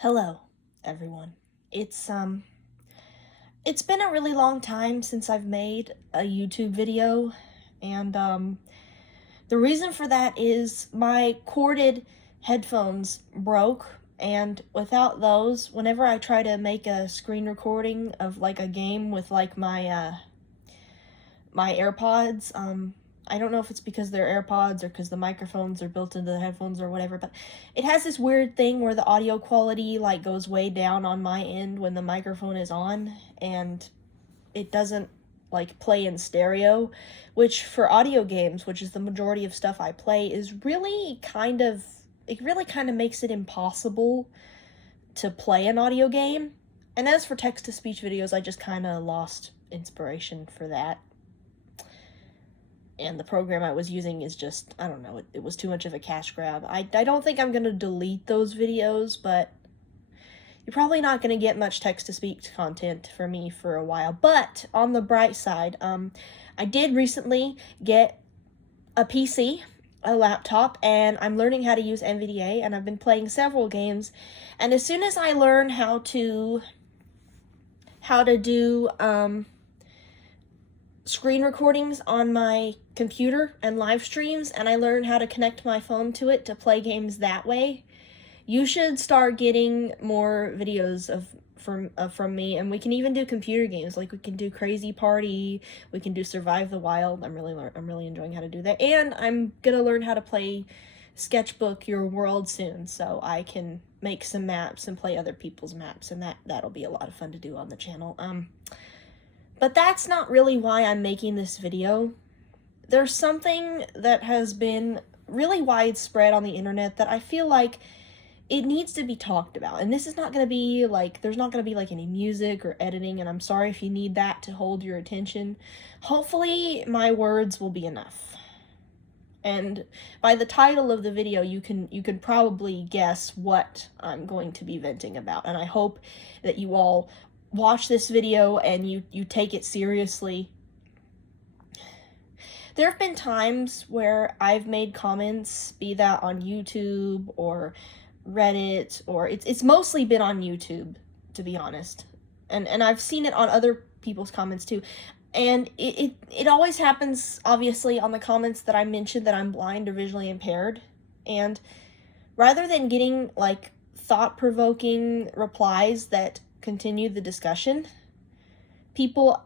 Hello, everyone. It's been a really long time since I've made a YouTube video, and the reason for that is my corded headphones broke, and without those, whenever I try to make a screen recording of like a game with like my AirPods, I don't know if it's because they're AirPods or because the microphones are built into the headphones or whatever, but it has this weird thing where the audio quality like goes way down on my end when the microphone is on, and it doesn't like play in stereo, which for audio games, which is the majority of stuff I play, is really it really kind of makes it impossible to play an audio game. And as for text-to-speech videos, I just kind of lost inspiration for that. And the program I was using is just, I don't know, it was too much of a cash grab. I don't think I'm going to delete those videos, but you're probably not going to get much text-to-speech content for me for a while. But on the bright side, I did recently get a PC, a laptop, and I'm learning how to use NVDA, and I've been playing several games. And as soon as I learn how to do screen recordings on my computer and live streams, and I learn how to connect my phone to it to play games that way, you should start getting more videos from me, and we can even do computer games. Like we can do Crazy Party, we can do Survive the Wild. I'm really enjoying how to do that, and I'm gonna learn how to play Sketchbook Your World soon, so I can make some maps and play other people's maps, and that'll be a lot of fun to do on the channel. But that's not really why I'm making this video. There's something that has been really widespread on the internet that I feel like it needs to be talked about. And this is not going to be like, there's not going to be like any music or editing, and I'm sorry if you need that to hold your attention. Hopefully my words will be enough. And by the title of the video, you can probably guess what I'm going to be venting about. And I hope that you all watch this video and you take it seriously. There have been times where I've made comments, be that on YouTube or Reddit, or it's mostly been on YouTube, to be honest. And I've seen it on other people's comments too. And it always happens, obviously, on the comments that I mentioned that I'm blind or visually impaired. And rather than getting like thought-provoking replies that continue the discussion, people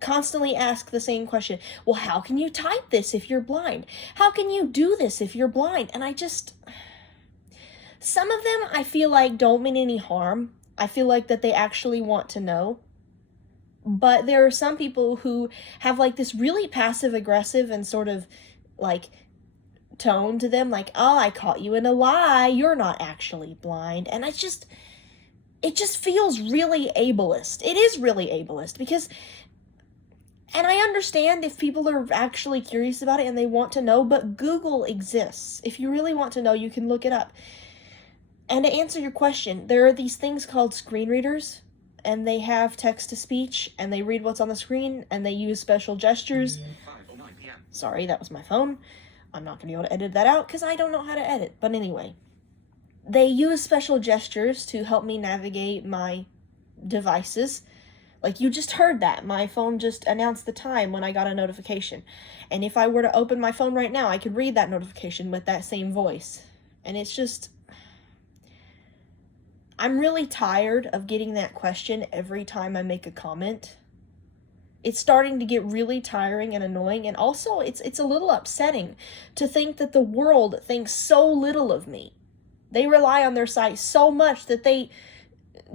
constantly ask the same question. Well, how can you type this if you're blind? How can you do this if you're blind? And some of them I feel like don't mean any harm. I feel like that they actually want to know. But there are some people who have like this really passive aggressive and sort of like tone to them, like, oh, I caught you in a lie, you're not actually blind. And it just feels really ableist. It is really ableist because, and I understand if people are actually curious about it and they want to know, but Google exists. If you really want to know, you can look it up. And to answer your question, there are these things called screen readers, and they have text-to-speech, and they read what's on the screen, and they use special gestures. 5:09 p.m. Sorry, that was my phone. I'm not going to be able to edit that out because I don't know how to edit. But anyway, they use special gestures to help me navigate my devices. Like you just heard that. My phone just announced the time when I got a notification. And if I were to open my phone right now, I could read that notification with that same voice. And it's just, I'm really tired of getting that question every time I make a comment. It's starting to get really tiring and annoying, and also it's a little upsetting to think that the world thinks so little of me. They rely on their site so much that they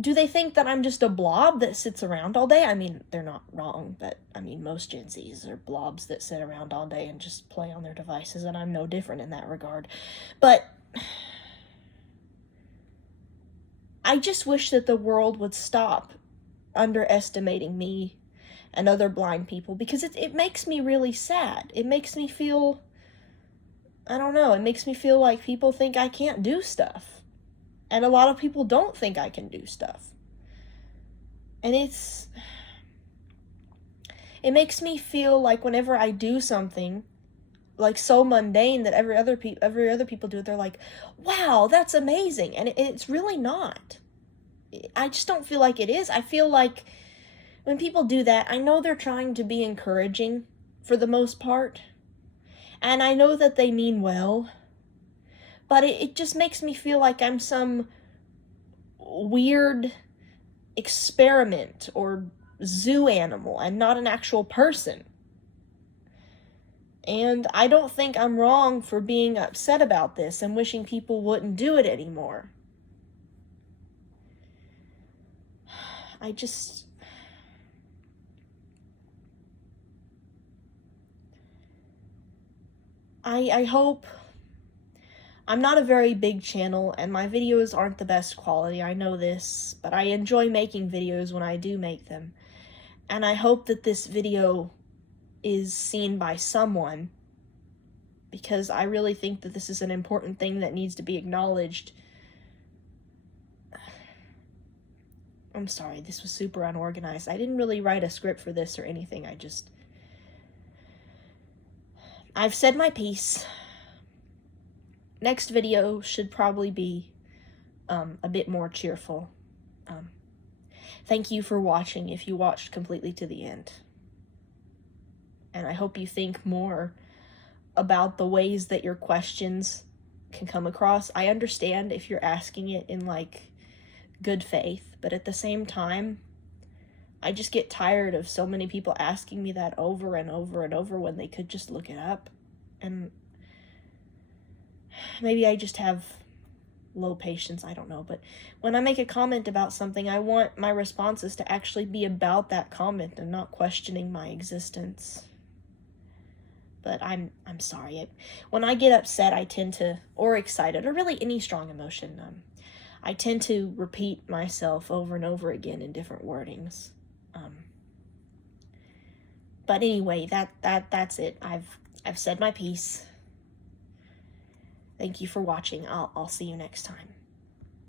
think that I'm just a blob that sits around all day? I mean, they're not wrong, but I mean, most Gen Zs are blobs that sit around all day and just play on their devices, and I'm no different in that regard. But I just wish that the world would stop underestimating me and other blind people, because it makes me really sad. It makes me feel, I don't know, it makes me feel like people think I can't do stuff. And a lot of people don't think I can do stuff. And it makes me feel like whenever I do something like so mundane that every other people do it, they're like, wow, that's amazing. And it's really not. I just don't feel like it is. I feel like when people do that, I know they're trying to be encouraging for the most part, and I know that they mean well, but it just makes me feel like I'm some weird experiment or zoo animal and not an actual person. And I don't think I'm wrong for being upset about this and wishing people wouldn't do it anymore. I hope. I'm not a very big channel, and my videos aren't the best quality, I know this, but I enjoy making videos when I do make them. And I hope that this video is seen by someone, because I really think that this is an important thing that needs to be acknowledged. I'm sorry, this was super unorganized. I didn't really write a script for this or anything. I've said my piece. Next video should probably be a bit more cheerful. Thank you for watching if you watched completely to the end. And I hope you think more about the ways that your questions can come across. I understand if you're asking it in, like, good faith, but at the same time, I just get tired of so many people asking me that over and over and over when they could just look it up. And maybe I just have low patience, I don't know, but when I make a comment about something, I want my responses to actually be about that comment and not questioning my existence. But I'm sorry. When I get upset, I tend to, or excited, or really any strong emotion, I tend to repeat myself over and over again in different wordings. But anyway, that's it. I've said my piece. Thank you for watching. I'll see you next time.